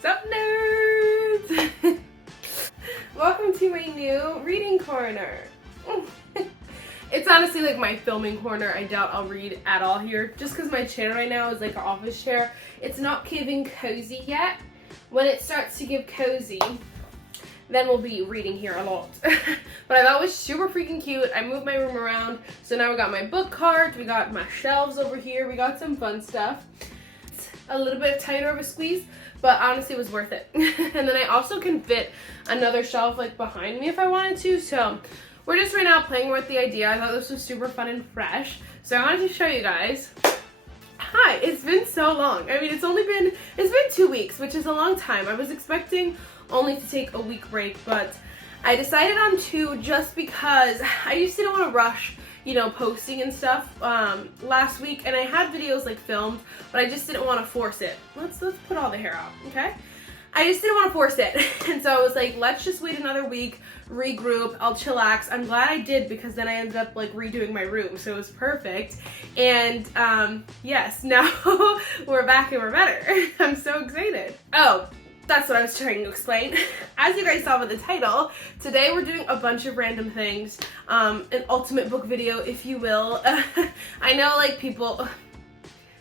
Sup nerds! Welcome to my new reading corner. It's honestly like my filming corner. I doubt I'll read at all here just because my chair right now is like an office chair. It's not giving cozy yet. When it starts to give cozy, then we'll be reading here a lot. But I thought it was super freaking cute. I moved my room around. So now we got my book cart, we got my shelves over here, we got some fun stuff. It's a little bit tighter of a squeeze, but honestly it was worth it. And then I also can fit another shelf like behind me if I wanted to. So we're just right now playing with the idea. I thought this was super fun and fresh. So I wanted to show you guys. Hi, it's been so long. I mean, it's been 2 weeks, which is a long time. I was expecting only to take a week break, but I decided on 2 just because I just didn't want to rush, you know, posting and stuff last week, and I had videos like filmed, but I just didn't want to force it. Let's put all the hair out, okay? I just didn't want to force it, and so I was like, let's just wait another week, regroup, I'll chillax. I'm glad I did because then I ended up like redoing my room, so it was perfect. And yes, now we're back and we're better. I'm so excited. Oh, that's what I was trying to explain. As you guys saw with the title, today we're doing a bunch of random things, an ultimate book video, if you will. I know like people,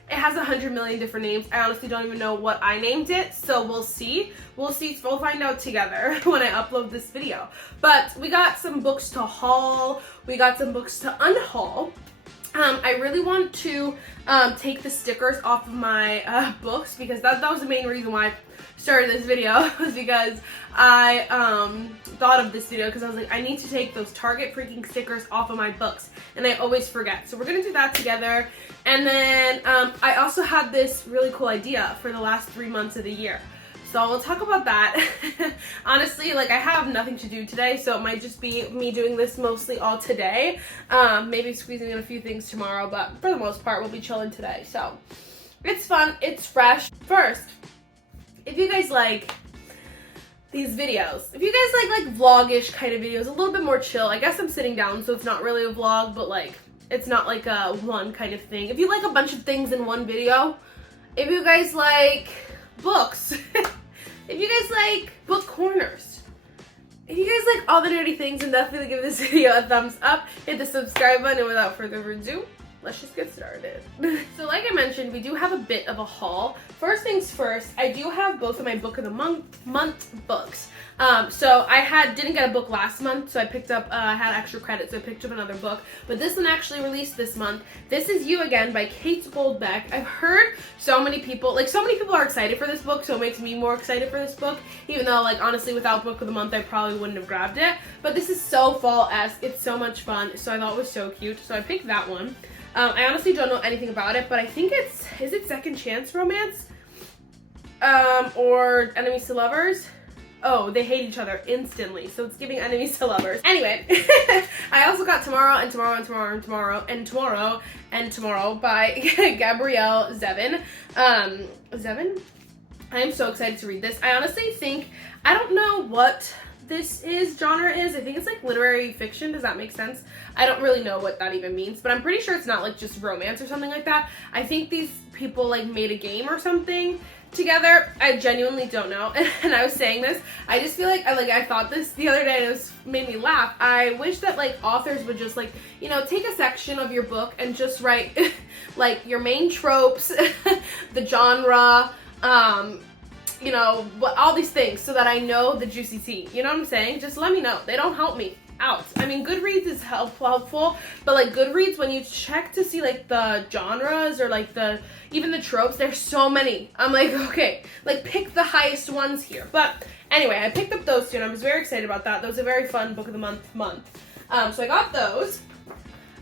it has 100 million different names. I honestly don't even know what I named it, so we'll see. We'll find out together when I upload this video. But we got some books to haul, we got some books to unhaul. I really want to take the stickers off of my books because that was the main reason why I started this video, was because I thought of this video because I was like, I need to take those Target freaking stickers off of my books, and I always forget. So we're gonna do that together. And then I also had this really cool idea for the last 3 months of the year. So we'll talk about that. Honestly, like I have nothing to do today, so it might just be me doing this mostly all today. Maybe squeezing in a few things tomorrow, but for the most part, we'll be chilling today. So it's fun, it's fresh. First, if you guys like these videos, if you guys like vlog-ish kind of videos, a little bit more chill. I guess I'm sitting down, so it's not really a vlog, but like it's not like a one kind of thing. If you like a bunch of things in one video, if you guys like books, if you guys like book corners, if you guys like all the nerdy things, then definitely give this video a thumbs up, hit the subscribe button, and without further ado, let's just get started. So like I mentioned, we do have a bit of a haul. First things first, I do have both of my book of the month books. So I didn't get a book last month, so I picked up, I had extra credit, so I picked up another book. But this one actually released this month. This is You Again by Kate Goldbeck. I've heard so many people are excited for this book, so it makes me more excited for this book. Even though, like, honestly, without book of the month, I probably wouldn't have grabbed it. But this is so fall-esque. It's so much fun, so I thought it was so cute. So I picked that one. I honestly don't know anything about it, but I think is it Second Chance romance? Or Enemies to Lovers? Oh, they hate each other instantly, so it's giving Enemies to Lovers. Anyway, I also got Tomorrow and Tomorrow and Tomorrow and Tomorrow and Tomorrow and Tomorrow by Gabrielle Zevin. Zevin? I am so excited to read this. I honestly think, I don't know what this genre is. I think it's like literary fiction. Does that make sense? I don't really know what that even means, but I'm pretty sure it's not like just romance or something like that. I think these people like made a game or something together. I genuinely don't know. And I was saying this, I just feel like I thought this the other day and it made me laugh. I wish that like authors would just like, you know, take a section of your book and just write like your main tropes, the genre, you know, all these things so that I know the juicy tea. You know what I'm saying? Just let me know. They don't help me out. I mean, Goodreads is helpful, but like Goodreads, when you check to see like the genres or like even the tropes, there's so many. I'm like, okay, like pick the highest ones here. But anyway, I picked up those 2 and I was very excited about that. That was a very fun book of the month. So I got those.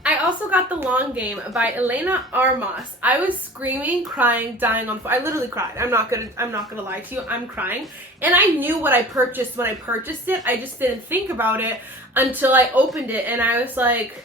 I also got The Long Game by Elena Armas. I was screaming, crying, dying on the floor. I literally cried. I'm not gonna lie to you. I'm crying. And I knew what I purchased when I purchased it. I just didn't think about it until I opened it, and I was like,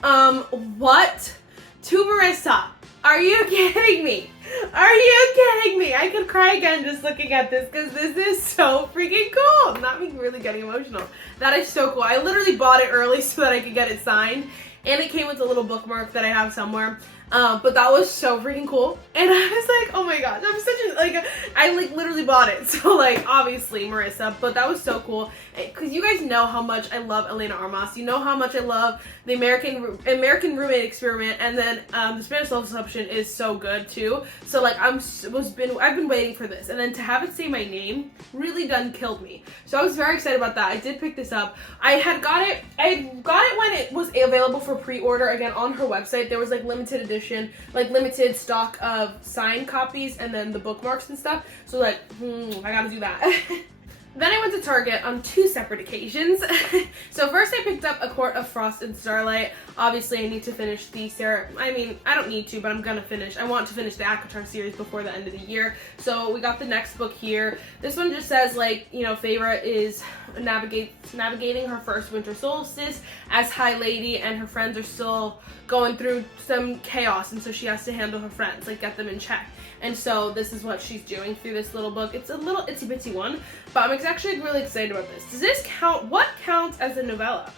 what? To Marissa, are you kidding me? Are you kidding me? I could cry again just looking at this because this is so freaking cool. Not me really getting emotional. That is so cool. I literally bought it early so that I could get it signed. And it came with a little bookmark that I have somewhere. But that was so freaking cool. And I was like, oh my gosh, I'm such a, like, I like literally bought it. So like, obviously Marissa, but that was so cool. Because you guys know how much I love Elena Armas. You know how much I love the American Roommate Experiment, and then the Spanish Love Assumption is so good too. So like, I've been waiting for this, and then to have it say my name really done killed me. So I was very excited about that. I did pick this up. I got it when it was available for pre-order again on her website. There was like limited edition, like limited stock of signed copies, and then the bookmarks and stuff. So like, I gotta do that. Then I went to Target on 2 separate occasions. So first I picked up A Court of Frost and Starlight. Obviously I need to finish I don't need to, but I'm gonna finish. I want to finish the ACOTAR series before the end of the year. So we got the next book here. This one just says like, you know, Feyre is navigating her first winter solstice as High Lady, and her friends are still going through some chaos, and so she has to handle her friends, like get them in check. And so this is what she's doing through this little book. It's a little itsy bitsy one, but I'm actually really excited about this. Does this count? What counts as a novella?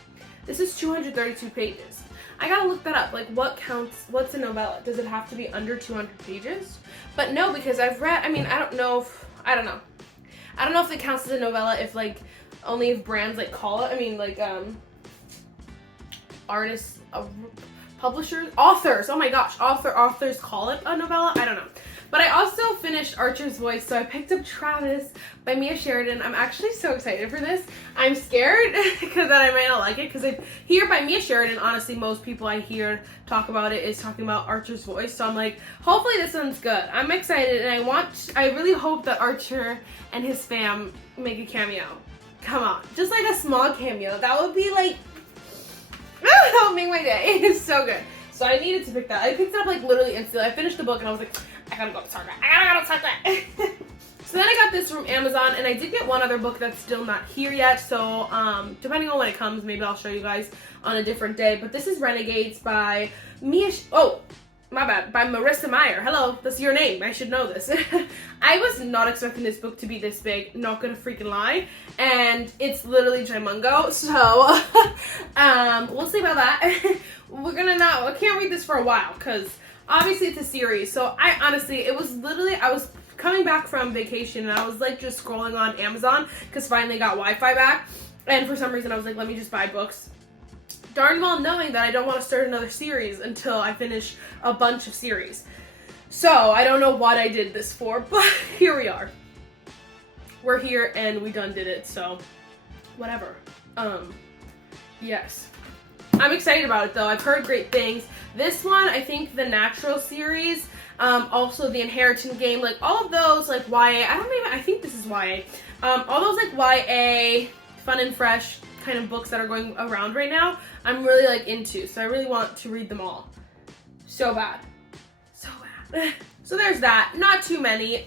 This is 232 pages. I gotta look that up. Like, what's a novella? Does it have to be under 200 pages? But no, because I've read, I don't know. I don't know if it counts as a novella if like, only if brands like call it. Artists, publishers, authors, oh my gosh, authors call it a novella? I don't know. But I also finished Archer's Voice, so I picked up Travis by Mia Sheridan. I'm actually so excited for this. I'm scared because that I might not like it, because I hear by Mia Sheridan, honestly, most people I hear talk about it is talking about Archer's Voice, so I'm like, hopefully this one's good. I'm excited, and I really hope that Archer and his fam make a cameo. Come on, just like a small cameo. That would be like, that would make my day. It's so good. So I needed to pick that. I picked it up like literally instantly. I finished the book and I was like, I gotta go to Target. I gotta go to Target. So then I got this from Amazon, and I did get one other book that's still not here yet. So depending on when it comes, maybe I'll show you guys on a different day. But this is Renegades by by Marissa Meyer. Hello, that's your name. I should know this. I was not expecting this book to be this big, not gonna freaking lie. And it's literally gimungo, so we'll see about that. I can't read this for a while, because obviously it's a series. So I was coming back from vacation, and I was like just scrolling on Amazon, because finally got Wi-Fi back. And for some reason I was like, let me just buy books. Darn well knowing that I don't want to start another series until I finish a bunch of series. So I don't know what I did this for, but here we are. We're here and we done did it, so whatever. Yes. I'm excited about it though. I've heard great things. This one, I think the Natural series, also the Inheritance Game, like all of those like YA, I think this is YA. All those like YA, fun and fresh kind of books that are going around right now, I'm really like into, so I really want to read them all. So bad. So bad. So there's that. Not too many.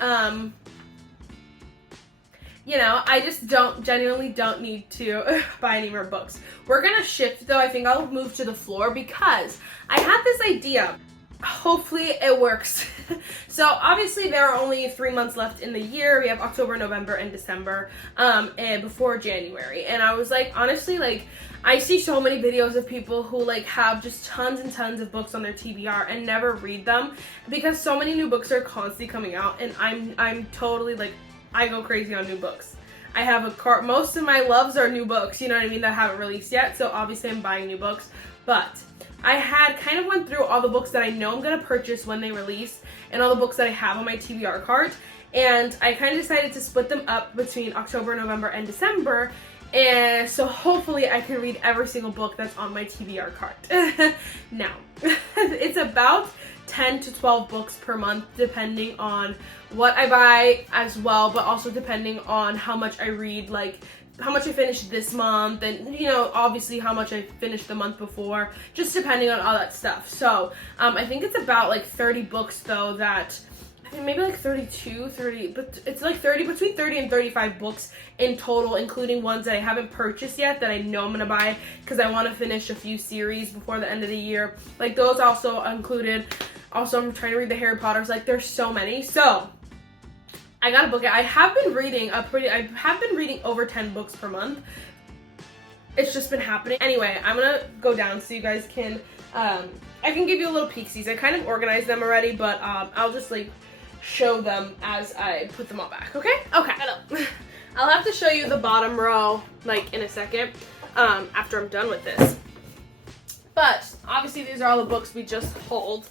You know, I just genuinely don't need to buy any more books. We're gonna shift though. I think I'll move to the floor because I had this idea. Hopefully it works. So obviously there are only 3 months left in the year. We have October, November, and December, and before January. And I was like, honestly, like, I see so many videos of people who like have just tons and tons of books on their TBR and never read them, because so many new books are constantly coming out, and I'm totally like, I go crazy on new books. I have a cart. Most of my loves are new books, you know what I mean, that haven't released yet. So obviously I'm buying new books, but I had kind of went through all the books that I know I'm going to purchase when they release and all the books that I have on my TBR cart, and I kind of decided to split them up between October, November, and December, and so hopefully I can read every single book that's on my TBR cart. Now, it's about 10 to 12 books per month depending on what I buy as well, but also depending on how much I read, like how much I finished this month, and you know, obviously how much I finished the month before, just depending on all that stuff. So I think it's about like 30 books though, that I think maybe like 30, but it's like between 30 and 35 books in total, including ones that I haven't purchased yet that I know I'm gonna buy because I want to finish a few series before the end of the year. Like those also included. Also, I'm trying to read the Harry Potters. Like there's so many. So I gotta book it. I have been reading over 10 books per month. It's just been happening. Anyway, I'm gonna go down so you guys can I can give you a little peeksies. I kind of organized them already, but I'll just like show them as I put them all back, okay? Okay, I'll have to show you the bottom row like in a second after I'm done with this. But obviously these are all the books we just hauled.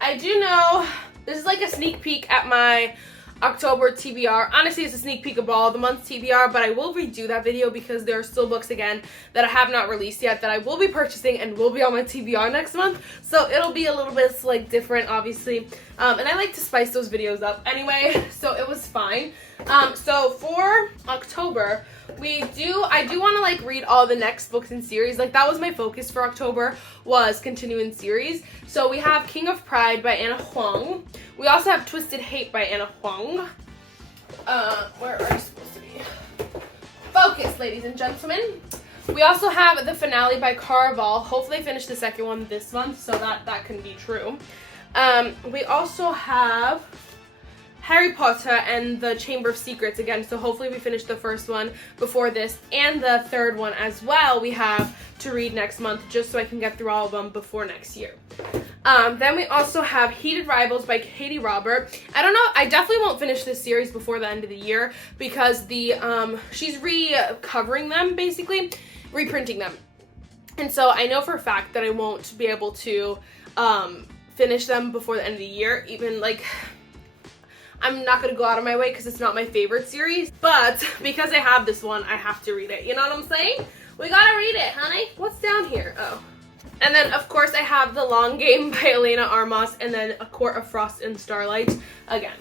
I do know this is like a sneak peek at my October TBR. Honestly, it's a sneak peek of all the month's TBR, but I will redo that video because there are still books again that I have not released yet that I will be purchasing and will be on my TBR next month. So it'll be a little bit like different, obviously. And I like to spice those videos up anyway, so it was fine. So for October, I do want to like read all the next books in series. Like that was my focus for October, was continuing series. So we have King of Pride by Anna Huang. We also have Twisted Hate by Anna Huang. Where are you supposed to be? Focus, ladies and gentlemen. We also have the finale by Caraval. Hopefully I finish the second one this month, so that can be true. We also have Harry Potter and the Chamber of Secrets again, so hopefully we finish the first one before this, and the third one as well we have to read next month, just so I can get through all of them before next year. Then we also have Heated Rivals by Katie Robert. I don't know, I definitely won't finish this series before the end of the year because she's recovering them, basically, reprinting them. And so I know for a fact that I won't be able to finish them before the end of the year, even like I'm not going to go out of my way because it's not my favorite series, but because I have this one, I have to read it. You know what I'm saying? We gotta read it, honey. What's down here? Oh. And then, of course, I have The Long Game by Elena Armas, and then A Court of Frost and Starlight again.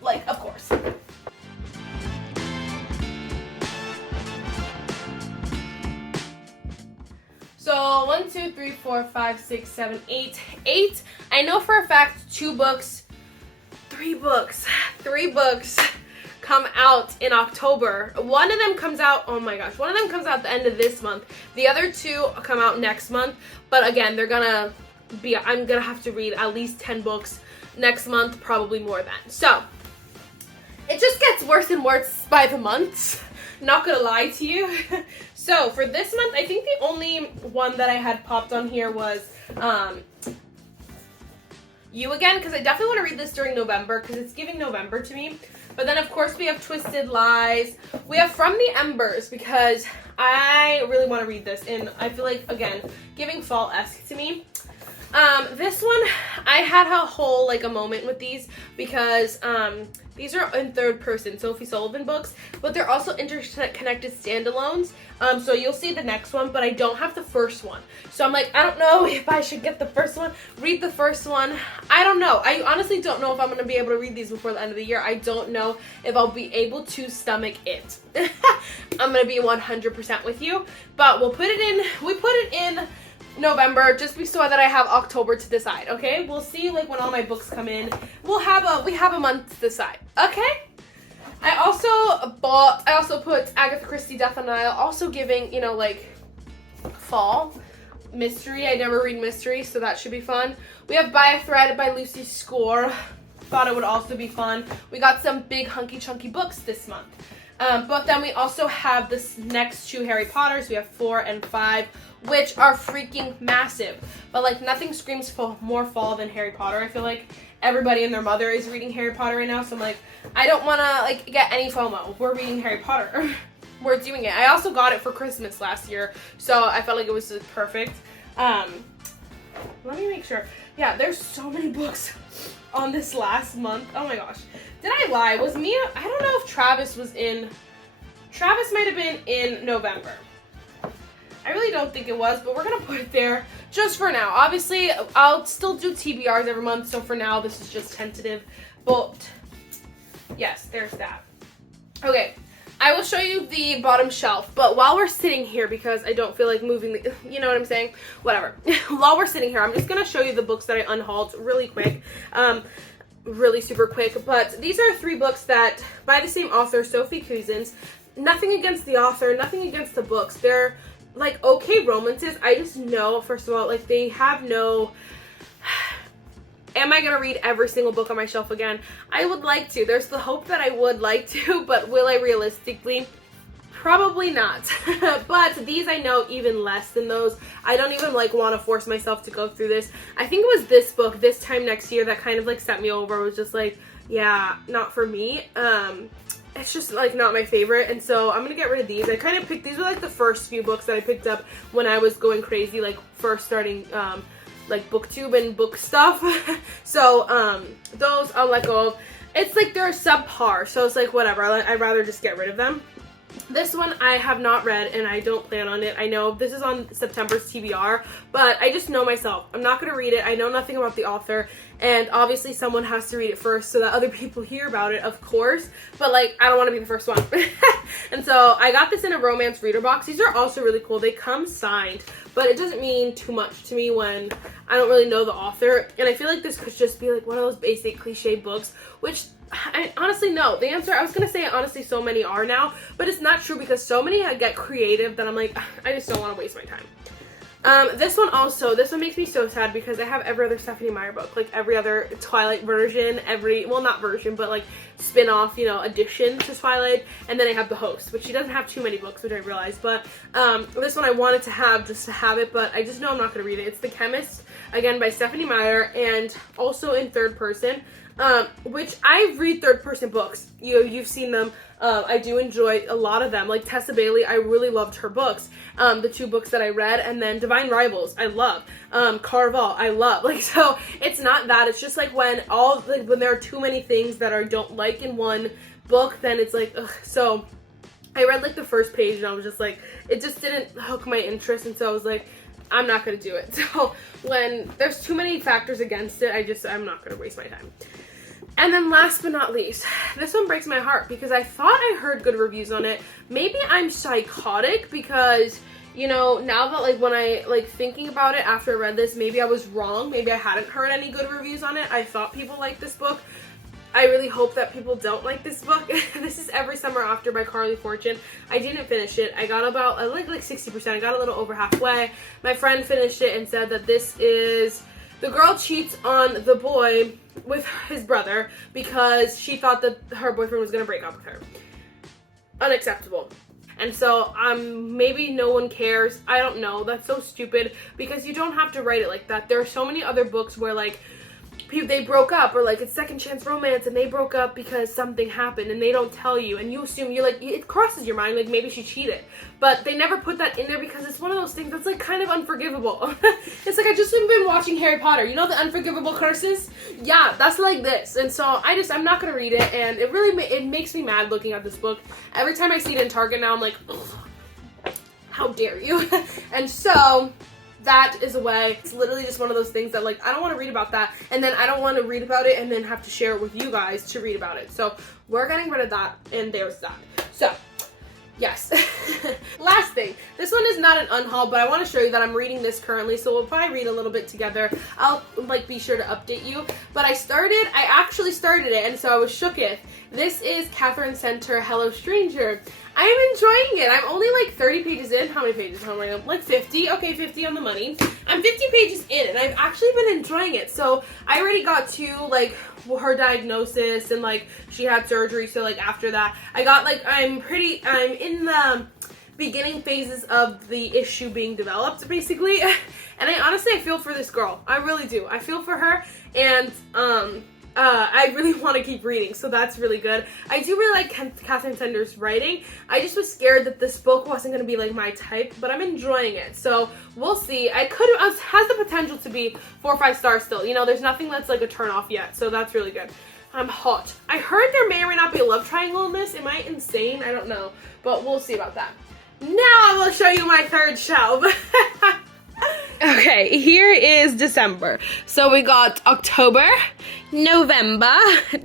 Like, of course. So 1, 2, 3, 4, 5, 6, 7, 8. 8. I know for a fact 3 books come out in October. One of them comes out, oh my gosh, one of them comes out at the end of this month. The other 2 come out next month. But again, I'm gonna have to read at least 10 books next month, probably more than. So it just gets worse and worse by the months. Not gonna lie to you. So for this month, I think the only one that I had popped on here was You Again, because I definitely want to read this during November because it's giving November to me. But then, of course, we have Twisted Lies. We have From the Embers because I really want to read this, and I feel like, again, giving fall-esque to me. This one, I had a whole, like, a moment with these because these are in third person, Sophie Sullivan books, but they're also interconnected standalones. So you'll see the next one, but I don't have the first one. So I'm like, I don't know if I should get the first one, read the first one. I don't know. I honestly don't know if I'm going to be able to read these before the end of the year. I don't know if I'll be able to stomach it. I'm going to be 100% with you, but we put it in November just so that I have October to decide, okay? We'll see like when all my books come in. We have a month to decide, okay? I also put Agatha Christie Death on the Nile, also giving, you know, like fall mystery. I never read mystery, so that should be fun. We have By a Thread by Lucy Score. Thought it would also be fun. We got some big hunky chunky books this month. But then we also have this next 2 Harry Potters. We have 4 and 5, which are freaking massive. But like nothing screams more fall than Harry Potter. I feel like everybody and their mother is reading Harry Potter right now. So I'm like, I don't want to like get any FOMO. We're reading Harry Potter. We're doing it. I also got it for Christmas last year. So I felt like it was perfect. Let me make sure. Yeah, there's so many books on this last month. Oh my gosh. Did I lie? Was Mia? I don't know if Travis was in. Travis might have been in November. I really don't think it was, but we're going to put it there just for now. Obviously, I'll still do TBRs every month, so for now, this is just tentative. But, yes, there's that. Okay, I will show you the bottom shelf, but while we're sitting here, because I don't feel like moving, you know what I'm saying? Whatever. While we're sitting here, I'm just going to show you the books that I unhauled really quick. Really super quick, but these are 3 books that, by the same author, Sophie Cousins. Nothing against the author, nothing against the books. They're like okay romances. I just know, first of all, like they have no. Am I gonna read every single book on my shelf again? I would like to. There's the hope that I would like to, but will I realistically? Probably not. But these I know even less than those. I don't even like want to force myself to go through this. I think it was this book, This Time Next Year, that kind of like set me over. It was just like, yeah, not for me. It's just like not my favorite, and so I'm gonna get rid of these. I kind of picked, these were like the first few books that I picked up when I was going crazy, like first starting like booktube and book stuff. So those I'll let go of. It's like they're subpar, so it's like whatever. I'd rather just get rid of them. This one I have not read, and I don't plan on it. I know this is on September's TBR, but I just know myself. I'm not going to read it. I know nothing about the author, and obviously someone has to read it first so that other people hear about it, of course, but like, I don't want to be the first one. And so I got this in a romance reader box. These are also really cool. They come signed, but it doesn't mean too much to me when I don't really know the author, and I feel like this could just be like one of those basic cliche books, which I honestly no. The answer, I was going to say honestly so many are now, but it's not true because so many get creative that I'm like, I just don't want to waste my time. This one makes me so sad because I have every other Stephenie Meyer book, like every other Twilight version, well not version, but like spin-off, you know, addition to Twilight, and then I have The Host, which she doesn't have too many books, which I realized, but this one I wanted to have just to have it, but I just know I'm not going to read it. It's The Chemist, again by Stephenie Meyer, and also in third person. Which I read third-person books. You've seen them. I do enjoy a lot of them. Like Tessa Bailey, I really loved her books. The two books that I read, and then Divine Rivals, I love. Carval, I love. Like, so it's not that. It's just like when when there are too many things that I don't like in one book, then it's like, ugh. So I read like the first page, and I was just like, it just didn't hook my interest, and so I was like, I'm not gonna do it. So when there's too many factors against it, I'm not gonna waste my time. And then last but not least, this one breaks my heart because I thought I heard good reviews on it. Maybe I'm psychotic because, you know, now that like when I like thinking about it after I read this, maybe I was wrong. Maybe I hadn't heard any good reviews on it. I thought people liked this book. I really hope that people don't like this book. This is Every Summer After by Carly Fortune. I didn't finish it. I got about like 60%. I got a little over halfway. My friend finished it and said that this is the girl cheats on the boy with his brother because she thought that her boyfriend was going to break up with her. Unacceptable. And so maybe no one cares. I don't know. That's so stupid because you don't have to write it like that. There are so many other books where like they broke up, or like it's second chance romance and they broke up because something happened and they don't tell you, and you assume, you're like, it crosses your mind like maybe she cheated, but they never put that in there because it's one of those things that's like kind of unforgivable. It's like I just been watching Harry Potter, you know, the unforgivable curses? Yeah, that's like this. And so I'm not gonna read it, and it really it makes me mad looking at this book. Every time I see it in Target now, I'm like, ugh, how dare you? And so that is away. It's literally just one of those things that like I don't want to read about that, and then I don't want to read about it and then have to share it with you guys to read about it. So we're getting rid of that, and there's that. So yes. Last thing, this one is not an unhaul, but I want to show you that I'm reading this currently, so we'll probably read a little bit together. I'll like be sure to update you, but I actually started it, and so I was shooketh. This is Catherine Center, Hello Stranger. I am enjoying it. I'm only like 30 pages in. How many pages? How many? Like 50. Okay, 50 on the money. I'm 50 pages in, and I've actually been enjoying it. So I already got to like her diagnosis, and like she had surgery. So like after that, I got like I'm in the beginning phases of the issue being developed, basically. And I feel for this girl. I really do. I feel for her, and I really want to keep reading, so that's really good. I do really like Catherine Sender's writing. I just was scared that this book wasn't going to be like my type, but I'm enjoying it, so we'll see. It has the potential to be 4 or 5 stars still. You know, there's nothing that's like a turn off yet, so that's really good. I'm hot. I heard there may or may not be a love triangle in this. Am I insane? I don't know, but we'll see about that. Now I will show you my third shelf. Okay, here is December. So we got October, November,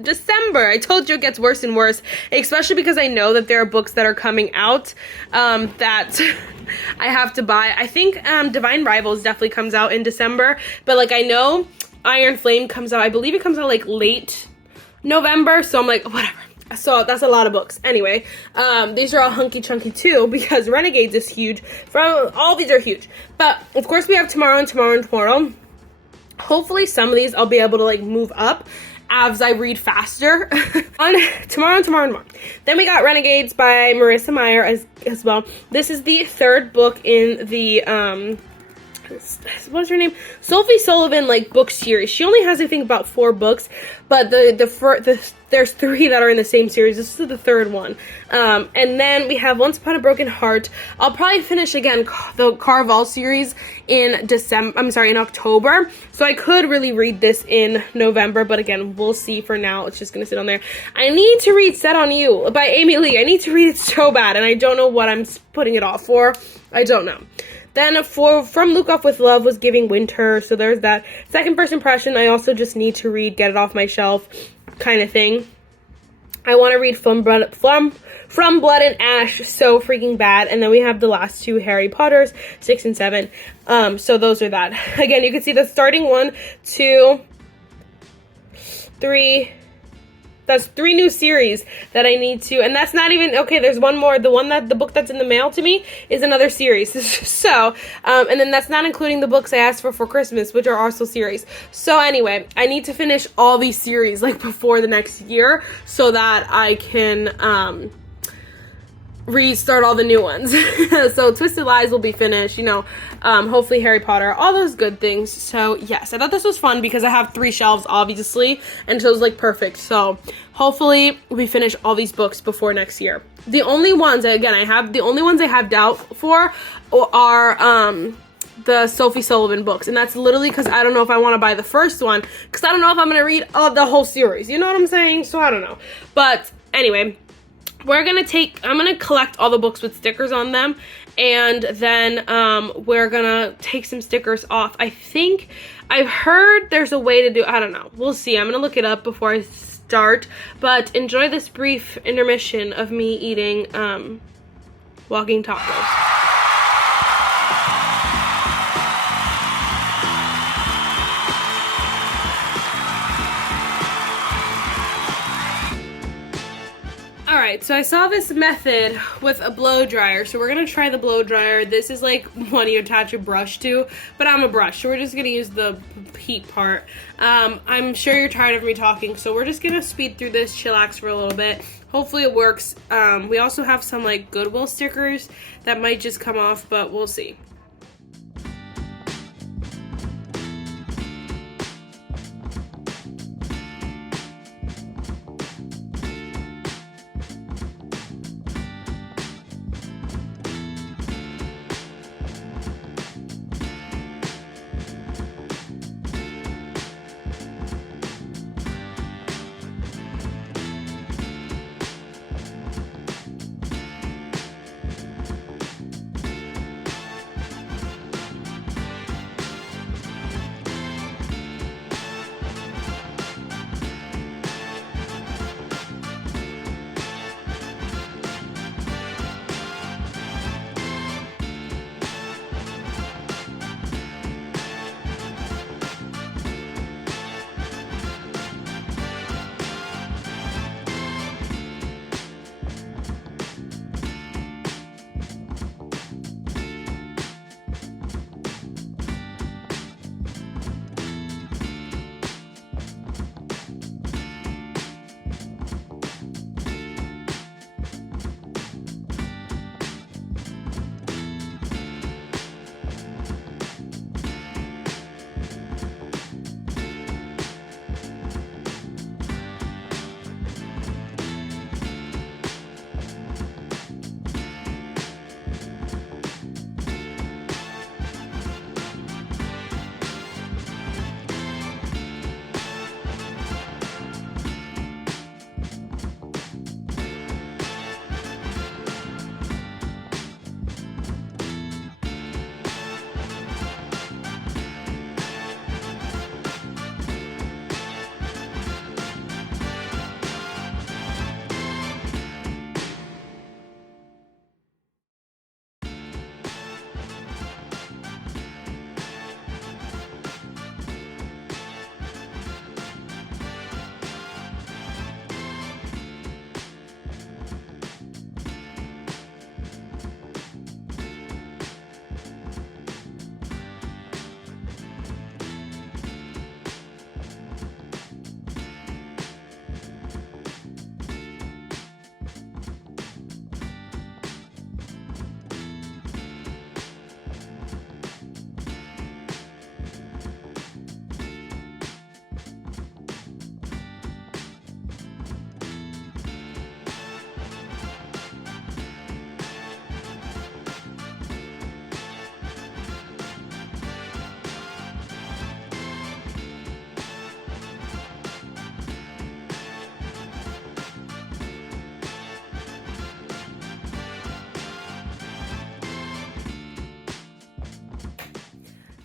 December. I told you it gets worse and worse, especially because I know that there are books that are coming out that I have to buy. I think Divine Rivals definitely comes out in December, but like I know Iron Flame comes out, I believe it comes out like late November, so I'm like, whatever. So that's a lot of books. Anyway, these are all hunky chunky too because Renegades is huge. All these are huge. But of course we have tomorrow and tomorrow and tomorrow. Hopefully some of these I'll be able to like move up as I read faster. on tomorrow. Then we got Renegades by Marissa Meyer as well. This is the third book in the what's her name? Sophie Sullivan book series. She only has, I think, about 4 books, but there's 3 that are in the same series. This is the third one. And then we have Once Upon a Broken Heart. I'll probably finish again the Carval series in October. So I could really read this in November, but again, we'll see. For now, it's just gonna sit on there. I need to read Set on You by Amy Lee. I need to read it so bad, and I don't know what I'm putting it off for. I don't know. Then From Luke Off with Love was Giving Winter, so there's that. Second First Impression, I also just need to read, get it off my shelf kind of thing. I want to read From Blood and Ash, so freaking bad. And then we have the last 2 Harry Potters, 6 and 7. So those are that. Again, you can see the starting 1, 2, 3... That's 3 new series that I need to, and that's not even, okay, there's one more. The book that's in the mail to me is another series. So, and then that's not including the books I asked for Christmas, which are also series. So anyway, I need to finish all these series, before the next year, so that I can, restart all the new ones. So Twisted Lies will be finished, hopefully Harry Potter, all those good things. So yes, I thought this was fun because I have 3 shelves, obviously, and so it was perfect. So hopefully we finish all these books before next year. The only ones I have doubt for are the Sophie Sullivan books, and that's literally because I don't know if I want to buy the first one, because I don't know if I'm going to read the whole series, you know what I'm saying? So I don't know. But anyway, I'm gonna collect all the books with stickers on them, and then we're gonna take some stickers off. I think I've heard there's a way to do, I don't know, we'll see. I'm gonna look it up before I start, but enjoy this brief intermission of me eating walking tacos. Alright, so I saw this method with a blow dryer, so we're going to try the blow dryer. This is what you attach a brush to, but I'm a brush, so we're just going to use the heat part. I'm sure you're tired of me talking, so we're just going to speed through this, chillax for a little bit. Hopefully it works. We also have some Goodwill stickers that might just come off, but we'll see.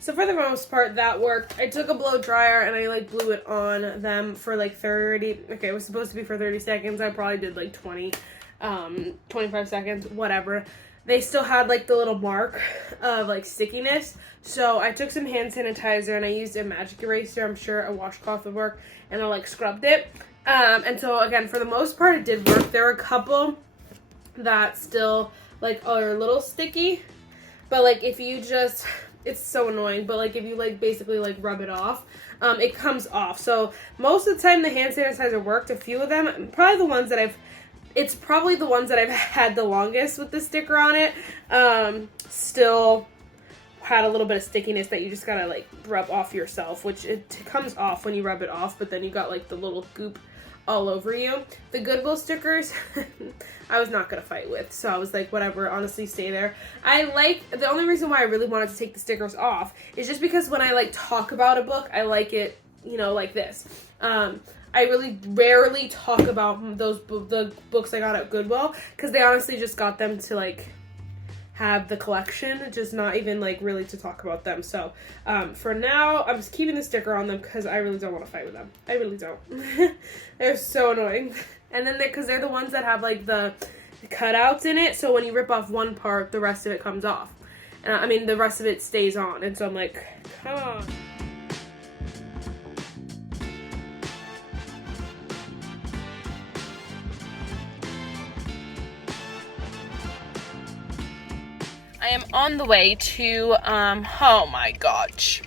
So for the most part, that worked. I took a blow dryer and I like blew it on them for like 30, okay, it was supposed to be for 30 seconds. I probably did like 20, 25 seconds, whatever. They still had like the little mark of like stickiness. So I took some hand sanitizer and I used a magic eraser. I'm sure a washcloth would work, and I like scrubbed it. And so again, for the most part, it did work. There were a couple that still like are a little sticky, but like if you just, it's so annoying, but like if you like basically like rub it off, it comes off. So most of the time the hand sanitizer worked. A few of them, probably the ones that it's probably the ones that I've had the longest with the sticker on it, still had a little bit of stickiness that you just gotta like rub off yourself, which it comes off when you rub it off, but then you got like the little goop all over you. The Goodwill stickers, I was not gonna fight with, so I was like, whatever, honestly, stay there. The only reason why I really wanted to take the stickers off is just because when I like talk about a book, I like it, you know, like this. I really rarely talk about the books I got at Goodwill, because they honestly just got them to like have the collection, just not even like really to talk about them. So for now, I'm just keeping the sticker on them because I really don't want to fight with them. I really don't. They're so annoying. And then because they're the ones that have like the cutouts in it, so when you rip off one part, the rest of it comes off. I mean, the rest of it stays on, and so I'm like, come on. I am on the way to, oh my gosh,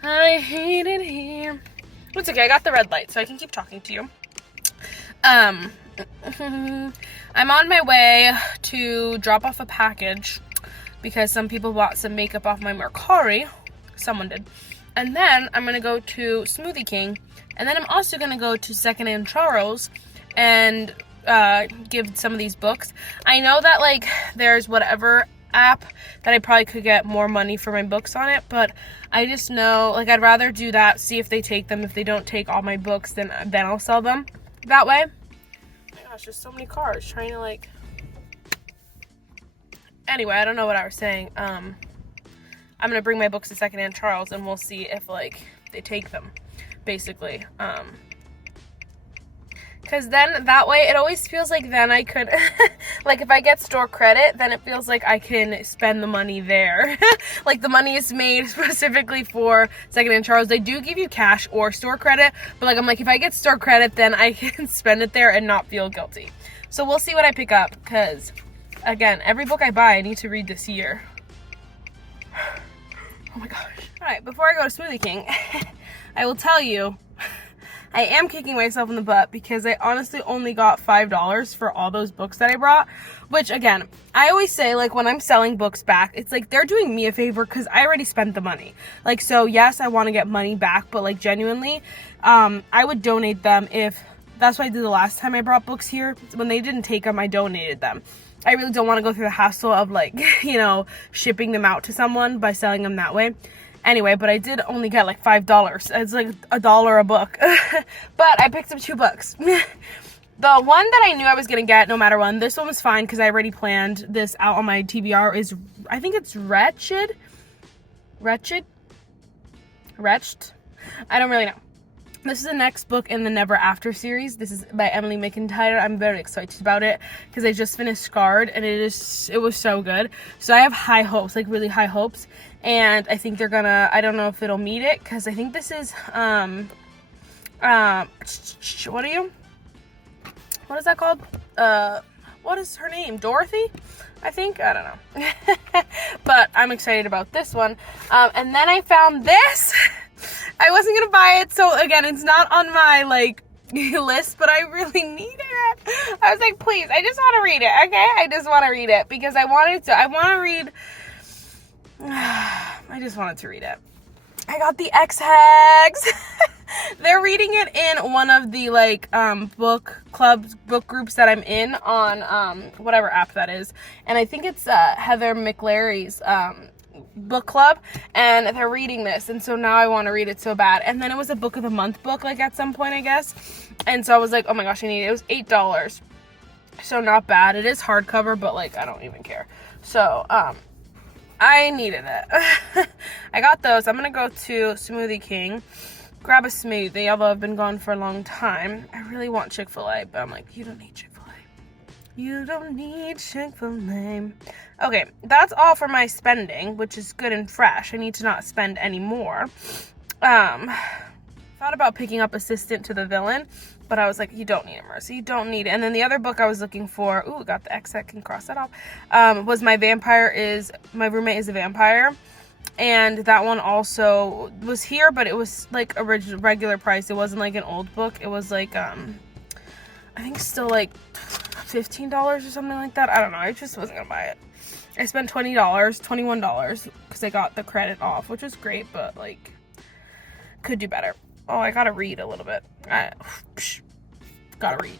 I hate it here. It's okay, I got the red light, so I can keep talking to you. I'm on my way to drop off a package, because some people bought some makeup off my Mercari, someone did, and then I'm gonna go to Smoothie King, and then I'm also gonna go to Secondhand Charles, and, give some of these books. I know that, like, there's whatever app that I probably could get more money for my books on it, but I just know, like, I'd rather do that, see if they take them. If they don't take all my books, then I'll sell them that way. Oh my gosh, there's so many cars trying to, like, anyway, I don't know what I was saying. I'm gonna bring my books to Secondhand Charles, and we'll see if, like, they take them, basically. Because then, that way, it always feels like then I could, like, if I get store credit, then it feels like I can spend the money there. Like, the money is made specifically for Secondhand Charles. They do give you cash or store credit, but, like, I'm like, if I get store credit, then I can spend it there and not feel guilty. So we'll see what I pick up, because, again, every book I buy, I need to read this year. Oh my gosh. Alright, before I go to Smoothie King, I will tell you, I am kicking myself in the butt because I honestly only got $5 for all those books that I brought, which, again, I always say, like, when I'm selling books back, it's like they're doing me a favor because I already spent the money. Like, so yes, I want to get money back, but, like, genuinely, I would donate them if, that's what I did the last time I brought books here. When they didn't take them, I donated them. I really don't want to go through the hassle of, like, you know, shipping them out to someone by selling them that way. Anyway, but I did only get like $5. It's like $1 a book. But I picked up 2 books. The one that I knew I was going to get no matter what, this one was fine because I already planned this out on my TBR, is, I think it's Wretched? I don't really know. This is the next book in the Never After series. This is by Emily McIntyre. I'm very excited about it because I just finished Scarred, and it was so good. So I have high hopes, like really high hopes. And I think they're gonna, I don't know if it'll meet it, because I think this is, what is that called? What is her name? Dorothy? I think? I don't know. But I'm excited about this one. And then I found this. I wasn't gonna buy it, so again, it's not on my, like, list, but I really need it. I was like, please, I just want to read it, okay? I just want to read it, because I just wanted to read it. I got the X-Hags. They're reading it in one of the, like, book groups that I'm in on, whatever app that is. And I think it's, Heather McLary's, book club, and they're reading this, and so now I want to read it so bad. And then it was a book of the month book, like, at some point, I guess. And so I was like, oh my gosh, I need it. It was $8. So not bad. It is hardcover, but, like, I don't even care. So, I needed it. I got those. I'm gonna go to Smoothie King, grab a smoothie, although I've been gone for a long time. I really want Chick-fil-A, but I'm like, you don't need Chick-fil-A. You don't need Chick-fil-A. Okay, that's all for my spending, which is good and fresh. I need to not spend any more. Thought about picking up Assistant to the Villain, but I was like, you don't need it, Marissa. You don't need it. And then the other book I was looking for, ooh, got the X that can cross that off, was My Roommate is a Vampire. And that one also was here, but it was like regular price. It wasn't like an old book. It was like, I think still like $15 or something like that. I don't know. I just wasn't gonna buy it. I spent $20, $21 because I got the credit off, which was great, but like, could do better. Oh, I gotta read a little bit. Gotta read.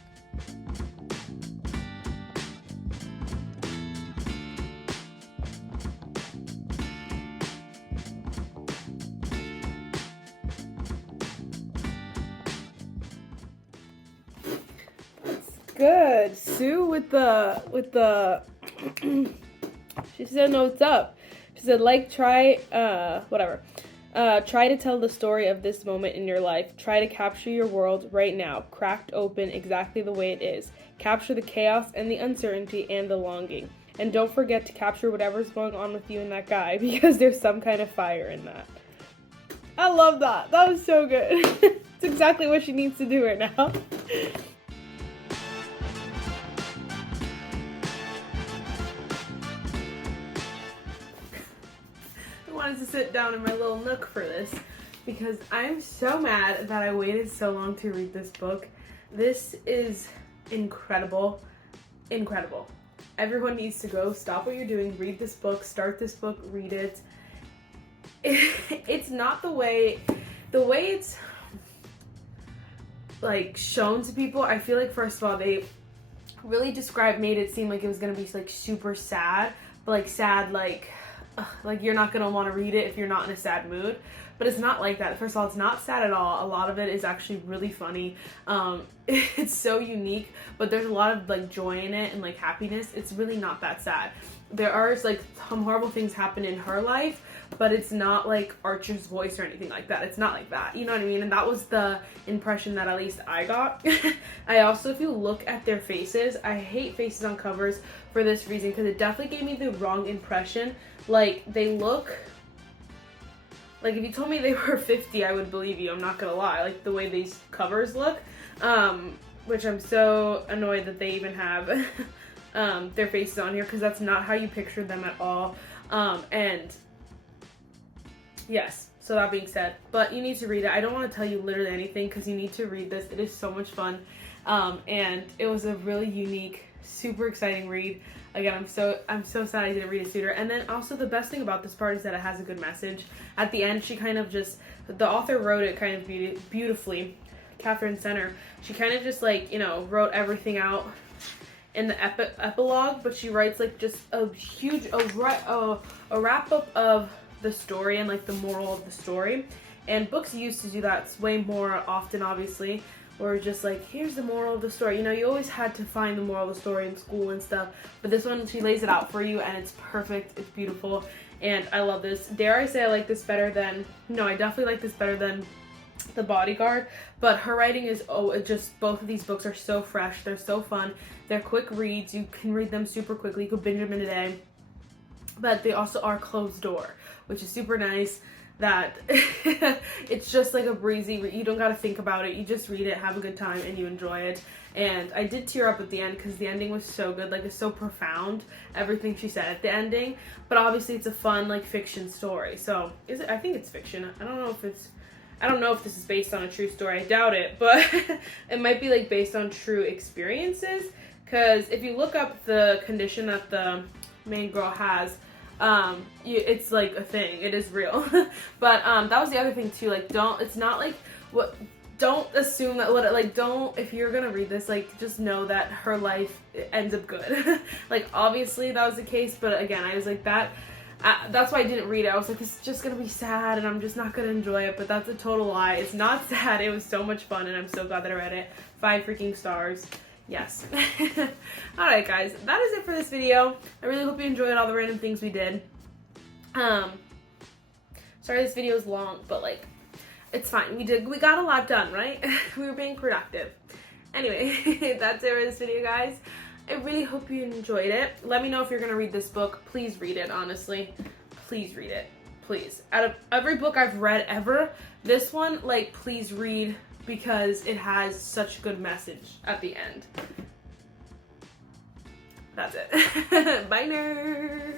Good. Sue with the she said notes up. She said try to tell the story of this moment in your life. Try to capture your world right now, cracked open exactly the way it is. Capture the chaos and the uncertainty and the longing. And don't forget to capture whatever's going on with you and that guy, because there's some kind of fire in that. I love that. That was so good. It's exactly what she needs to do right now. To sit down in my little nook for this because I'm so mad that I waited so long to read this book. This is incredible. Everyone needs to go stop what you're doing, read this book, start this book, read it. It's not the way it's like shown to people. I feel like first of all they really made it seem like it was gonna be like super sad, but like sad like you're not going to want to read it if you're not in a sad mood, but it's not like that. First of all, it's not sad at all. A lot of it is actually really funny. It's so unique, but there's a lot of like joy in it and like happiness. It's really not that sad. There are like some horrible things happen in her life, but it's not like Archer's voice or anything like that. It's not like that, you know what I mean? And that was the impression that at least I got. I also, if you look at their faces, I hate faces on covers for this reason, because it definitely gave me the wrong impression. Like, they look, like if you told me they were 50, I would believe you, I'm not gonna lie. Like the way these covers look, which I'm so annoyed that they even have their faces on here, because that's not how you picture them at all. And yes, so that being said, but you need to read it. I don't want to tell you literally anything because you need to read this. It is so much fun, and it was a really unique, super exciting read. Again, I'm so sad I didn't read it sooner. And then also the best thing about this part is that it has a good message. At the end, she kind of just, the author wrote it kind of beautifully, Catherine Center. She kind of just like, you know, wrote everything out in the epilogue, but she writes like just a huge, a wrap up of the story and like the moral of the story. And books used to do that way more often, obviously, or just like, here's the moral of the story. You know, you always had to find the moral of the story in school and stuff, but this one, she lays it out for you, and it's perfect, it's beautiful, and I love this. Dare I say I like this better than, no, I definitely like this better than The Bodyguard, but her writing is, just both of these books are so fresh, they're so fun, they're quick reads, you can read them super quickly, you could binge them in a day, but they also are closed door, which is super nice. That it's just like a breezy, you don't gotta think about it, you just read it, have a good time, and you enjoy it. And I did tear up at the end because the ending was so good, like it's so profound, everything she said at the ending. But obviously it's a fun like fiction story, so is it? I think it's fiction. I don't know if this is based on a true story, I doubt it, but it might be like based on true experiences, because if you look up the condition that the main girl has, it's like a thing, it is real. But that was the other thing too, like don't assume that if you're gonna read this, like just know that her life ends up good. Like obviously that was the case, but again, I was like that's why I didn't read it. I was like, this is just gonna be sad and I'm just not gonna enjoy it, but that's a total lie. It's not sad. It was so much fun, and I'm so glad that I read it. 5 freaking stars. Yes. Alright guys, that is it for this video. I really hope you enjoyed all the random things we did. Sorry this video is long, but like, it's fine. We got a lot done, right? We were being productive. Anyway, that's it for this video, guys. I really hope you enjoyed it. Let me know if you're gonna read this book. Please read it, honestly. Please read it. Please. Out of every book I've read ever, this one, like, please read because it has such a good message at the end. That's it. Bye, nerds!